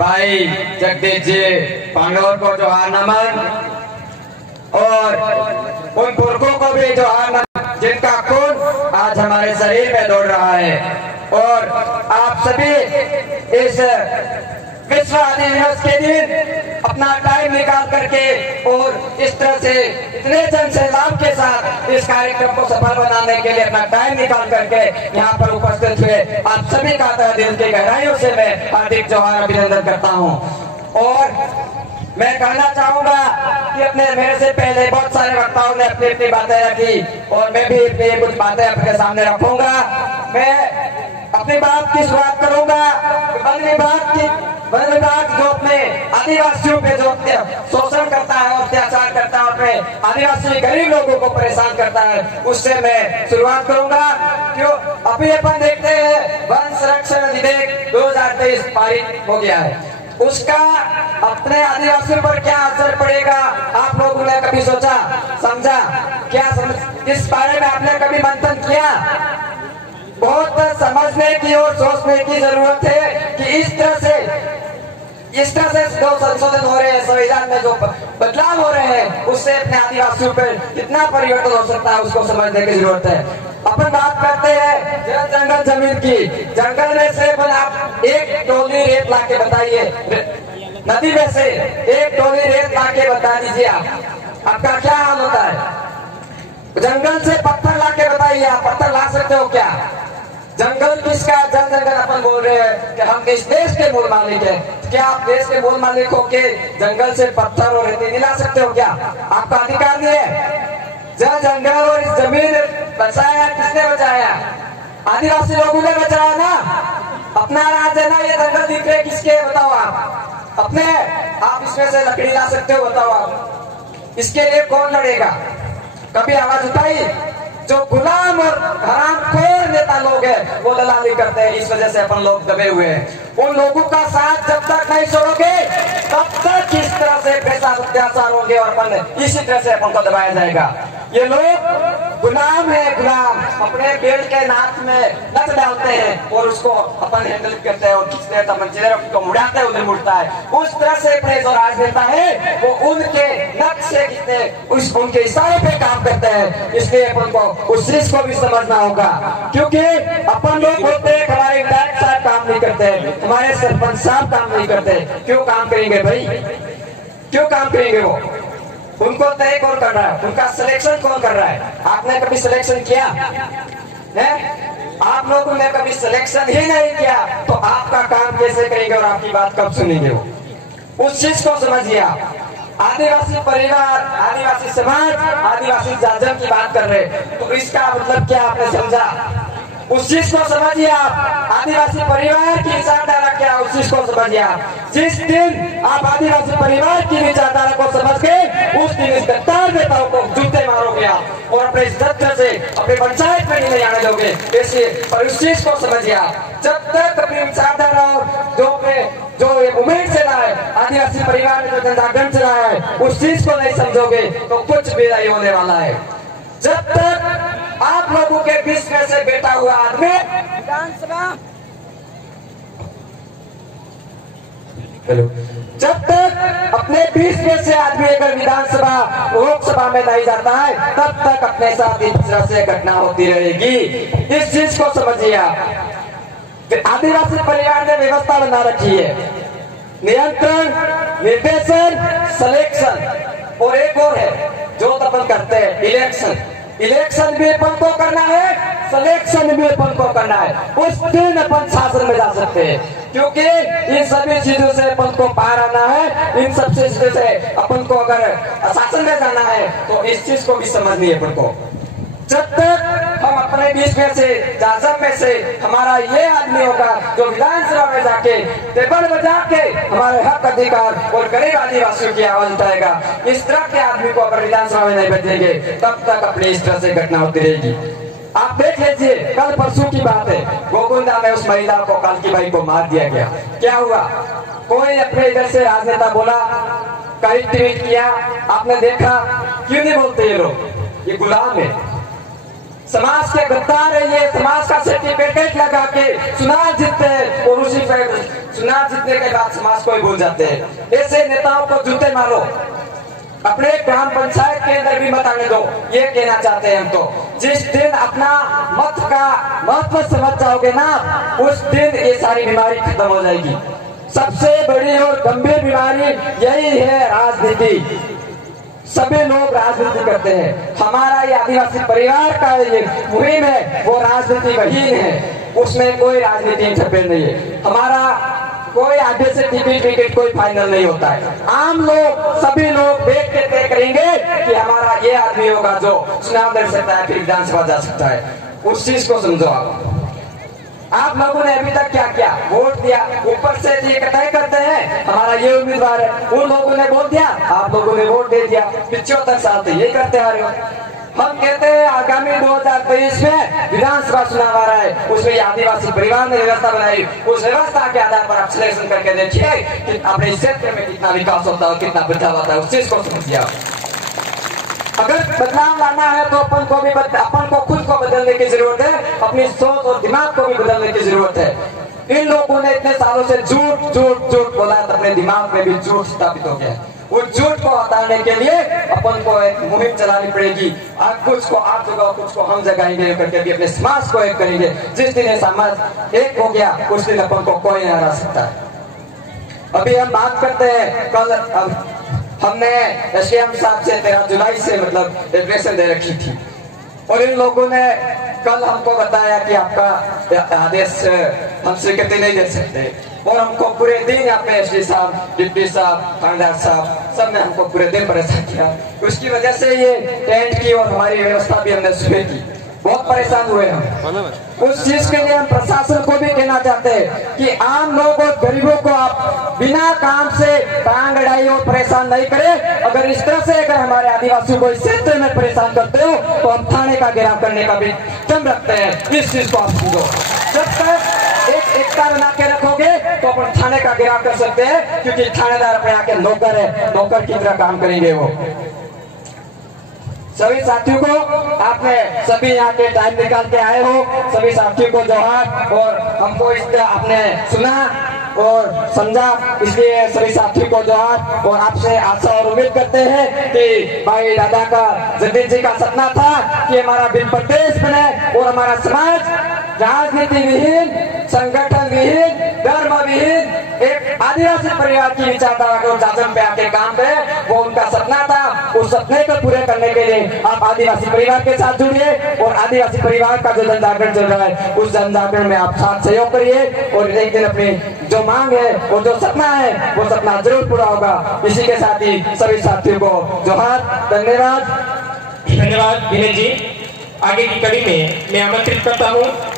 भाई जगदीश जी पांडवर को जोहार नमन, और उन पुरखों को भी जोहार नमन जिनका खून आज हमारे शरीर में दौड़ रहा है। और आप सभी इस विश्व आदि दिवस के दिन अपना टाइम निकाल करके और इस तरह से इतने जन सैलाब के साथ इस कार्यक्रम को सफल बनाने के लिए अपना टाइम निकाल करके यहाँ पर उपस्थित हुए आप सभी का तहे दिल की गहराइयों से मैं हार्दिक जोहार अभिनंदन करता हूँ। और मैं कहना चाहूंगा कि अपने मेरे से पहले बहुत सारे वक्ताओं ने अपनी अपनी बातें रखी और मैं भी अपनी कुछ बातें आपके सामने रखूंगा। मैं अपनी बात की शुरुआत करूंगा। वन विभाग जो अपने आदिवासियों पे जो शोषण करता है, अत्याचार करता है, अपने आदिवासी गरीब लोगों को परेशान करता है, उससे मैं शुरुआत करूंगा। क्यों अभी अपन देखते हैं वन संरक्षण अधिनियम 2023 पारित हो गया है, उसका अपने आदिवासियों पर क्या असर पड़ेगा आप लोगों ने कभी सोचा समझा? क्या इस बारे में आपने कभी मंथन किया? बहुत समझने की और सोचने की जरूरत है कि इस तरह से जो संशोधन हो रहे हैं, संविधान में जो बदलाव हो रहे हैं, उससे अपने आदिवासियों पर कितना परिवर्तन हो सकता है उसको समझने की जरूरत है। अपन बात करते हैं जंगल जमीन की। जंगल में से आप एक टोली रेत लाके बताइए, नदी में से एक टोली रेत लाके बता दीजिए आपका क्या हाल होता है? जंगल से पत्थर लाके बताइए, आप पत्थर ला सकते हो क्या? जंगल किसका? जन जंगल अपन बोल रहे हैं कि हम इस देश के मूल मालिक हैं। क्या आप देश के मूल मालिक हो के जंगल से पत्थर और रेती नहीं ला सकते हो क्या? आपका अधिकार नहीं है? जंगल और इस जमीन बचाया किसने बचाया? आदिवासी लोगों ने बचाया ना। अपना राज है ना, ये जंगल दिख रहे किसके बताओ आप? अपने। आप इसमें से लकड़ी ला सकते हो बताओ आप? इसके लिए कौन लड़ेगा? कभी आवाज उठाई? जो गुलाम और हरामखोर नेता लोग हैं वो दलाली करते हैं, इस वजह से अपन लोग दबे हुए हैं। उन लोगों का साथ जब तक नहीं छोड़ोगे तब तक इस तरह से पैसा अत्याचार होंगे और अपन इसी तरह से अपन को दबाया जाएगा। ये लोग गुलाम है, गुलाम अपने बेल्ट के नाक में नथ डालते हैं और उसको अपन हैंडल करते हैं और खींचते हैं, तब को मुड़ाते हैं, उधर मुड़ता है। उस तरह से अपने जो राजनेता है वो उनके नक से खींचते, उनके इशारे पे काम करते हैं। इसलिए अपन को उस चीज को भी समझना होगा, क्योंकि अपन लोग बोलते हैं हमारे विधायक साहब काम नहीं करते, हमारे सरपंच साहब काम नहीं करते। क्यों काम करेंगे भाई? क्यों काम करेंगे? वो उनको तय कौन कर रहा है? उनका सिलेक्शन कौन कर रहा है? आपने कभी सिलेक्शन किया है? आप लोगों ने कभी सिलेक्शन ही नहीं किया तो आपका काम कैसे करेंगे और आपकी बात कब सुनेंगे? वो उस चीज को समझिए। आप आदिवासी परिवार, आदिवासी समाज, आदिवासी जाजम की बात कर रहे हैं तो इसका मतलब क्या आपने समझा? उस चीज को समझिए। आप आदिवासी परिवार की विचारधारा क्या, उस चीज को समझिए। आप जिस दिन आप आदिवासी परिवार की विचारधारा को समझ गए उस दिन इस गद्दार नेताओं को जूते मारोगे आप और अपने इस दफ्तर से अपने पंचायत में नहीं आने दोगे। ऐसे पर उस चीज को समझिए। आप जब तक अपनी विचारधारा और जो उम्मीद चला है आदिवासी परिवार में, जो जनजागरण चला है, उस चीज को नहीं समझोगे तो कुछ भी नहीं होने वाला है। जब तक आप लोगों के बीच में से बैठा हुआ आदमी विधानसभा, जब तक अपने बीच में से आदमी अगर विधानसभा लोकसभा में नहीं जाता है तब तक अपने साथ इस तरह से घटना होती रहेगी। इस चीज को समझिए। आप आदिवासी परिवार ने व्यवस्था बना रखी है, नियंत्रण, निर्देशन, सिलेक्शन और एक और है जो अपन करते हैं इलेक्शन। इलेक्शन भी अपन को करना है, सिलेक्शन भी अपन को करना है। उस दिन अपन शासन में जा सकते हैं, क्योंकि इन सभी चीजों से अपन को पार आना है। इन सब चीजों से अपन को अगर शासन में जाना है तो इस चीज को भी समझनी है अपन को। जब तक हम अपने बीच में से जाजम में से हमारा ये आदमी होगा जो विधानसभा में जाके टेबल बजा के हमारे हक अधिकार और गरीब आदिवासियों की आवाज उठाएगा, इस तरह के आदमी को अगर विधानसभा में नहीं बचेंगे तब तक अपनी इस तरह से घटना होती रहेगी। आप देख लीजिए, कल परसों की बात है, गोकुंदा में उस महिला को, कालकी बाई को मार दिया गया। क्या हुआ? कोई अपने इधर से राजनेता बोला, कहीं ट्वीट किया, आपने देखा? क्यों नहीं बोलते ये लोग? ये गुलाम है। समाज के गद्दार है ये, समाज का सर्टिफिकेट लगा के चुनाव जीतते हैं और उसी पे चुनाव जीतने के बाद समाज को ही भूल जाते हैं। ऐसे नेताओं को जूते मारो, अपने ग्राम पंचायत के अंदर भी मत आने दो, ये कहना चाहते हैं हम। तो जिस दिन अपना मत का महत्व समझ जाओगे ना, उस दिन ये सारी बीमारी खत्म हो जाएगी। सबसे बड़ी और गंभीर बीमारी यही है राजनीति। सभी लोग राजनीति करते हैं। हमारा ये आदिवासी परिवार का ये मुहिम है वो राजनीति विहीन है, उसमें कोई राजनीति इंटरफेयर नहीं है। हमारा कोई आगे से टिकट विकेट कोई फाइनल नहीं होता है। आम लोग सभी लोग बैठ के तय करेंगे कि हमारा ये आदमी होगा जो चुनाव लड़ सकता है, फिर विधानसभा जा सकता है। उस चीज को समझो। आप लोगों ने अभी तक क्या किया? वोट दिया, ऊपर से ये तय करते हैं हमारा ये उम्मीदवार है, उन लोगों ने वोट दिया, आप लोगों ने वोट दे दिया। 75 साल से ये करते आ रहे हो। हम कहते हैं आगामी 2023 में विधानसभा चुनाव आ रहा है, उसमें आदिवासी परिवार ने व्यवस्था बनाई। उस व्यवस्था के आधार पर आप सिलेक्शन करके देखिए कि अपने क्षेत्र में कितना विकास होता है, कितना बदलाव होता है, उस चीज को समझिए। अगर बदलाव लाना है तो अपन को खुद को बदलने की जरूरत है, अपनी सोच और दिमाग को भी बदलने की जरूरत है। इन लोगों ने इतने सालों से झूठ बोला, अपने दिमाग में भी झूठ स्थापित हो गया। उस झूठ को हटाने के लिए अपन को एक मुहिम चलानी पड़ेगी। कुछ को आप जगह, कुछ को हम जगाएंगे करके भी अपने समाज को एक करेंगे। जिस दिन समाज एक हो गया उस दिन अपन को कोई नहीं हरा सकता। अभी हम बात करते हैं, कल हमने एसडीएम साहब से 13 जुलाई से मतलब एप्लीकेशन दे रखी थी और इन लोगों ने कल हमको बताया कि आपका आदेश हम स्वीकृति नहीं दे सकते और हमको पूरे दिन यहाँ पे एसडी साहब, डिप्टी साहब, थानेदार साहब सब ने हमको पूरे दिन परेशान किया। उसकी वजह से ये टेंट की और हमारी व्यवस्था भी हमने सुबह की, बहुत परेशान हुए हम। उस चीज के लिए हम प्रशासन को भी कहना चाहते हैं कि आम लोग और गरीबों को आप बिना काम से टांग अड़ाई और परेशान नहीं करें। अगर इस तरह से अगर हमारे आदिवासियों को इस क्षेत्र में परेशान करते हो तो हम थाने का घेराव करने का भी दम रखते हैं। इस चीज को आप समझो। जब तक एकता बना के रखोगे तो अपन थाने का घेराव कर सकते हैं, क्योंकि थानेदार अपने यहाँ के नौकर है, नौकर की तरह काम करेंगे वो। सभी साथियों को आपने सभी यहाँ के टाइम निकाल के आए हो, सभी साथियों को जोहार। और हमको इस आपने सुना और समझा, इसलिए सभी साथियों को जोहार। और आपसे आशा और उम्मीद करते हैं कि भाई दादा का, जगदीश जी का सपना था कि हमारा बिल प्रदेश बने और हमारा समाज राजनीति विहीन, संगठन विहीन, धर्म विहीन एक आदिवासी परिवार की विचारधारा को शासन पे आके काम करे, वो उनका सपना था। उस सपने को पूरे करने के लिए आप आदिवासी परिवार के साथ जुड़िए और आदिवासी परिवार का जो जन जागरण चल रहा है उस जन जागरण में आप साथ सहयोग करिए और एक दिन अपनी जो मांग है और जो सपना है वो सपना जरूर पूरा होगा। इसी के साथ ही सभी साथियों को जोहार, धन्यवाद। धन्यवाद विनय जी। आगे की कड़ी में मैं आमंत्रित करता हूँ